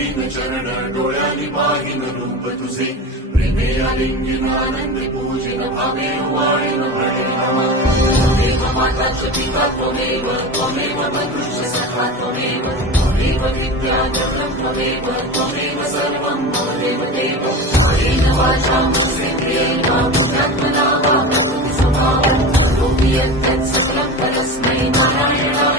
दीन चरण डोळ्यांनी पाहिन रूप तुझे प्रेमे आलिंगन आनंद पूजन भावे वाळीन म्हणे त्वमेव माता च पिता त्वमेव त्वमेव बन्धुश्च सखा त्वमेव त्वमेव विद्या जगतं त्वमेव त्वमेव सर्वं मम देव कायेन वाचा मनसेन्द्रियेण बुद्ध्यात्मना वा प्रकृतिस्वभावं करोमि यत् तत् सकलं परस्मै नारायणाय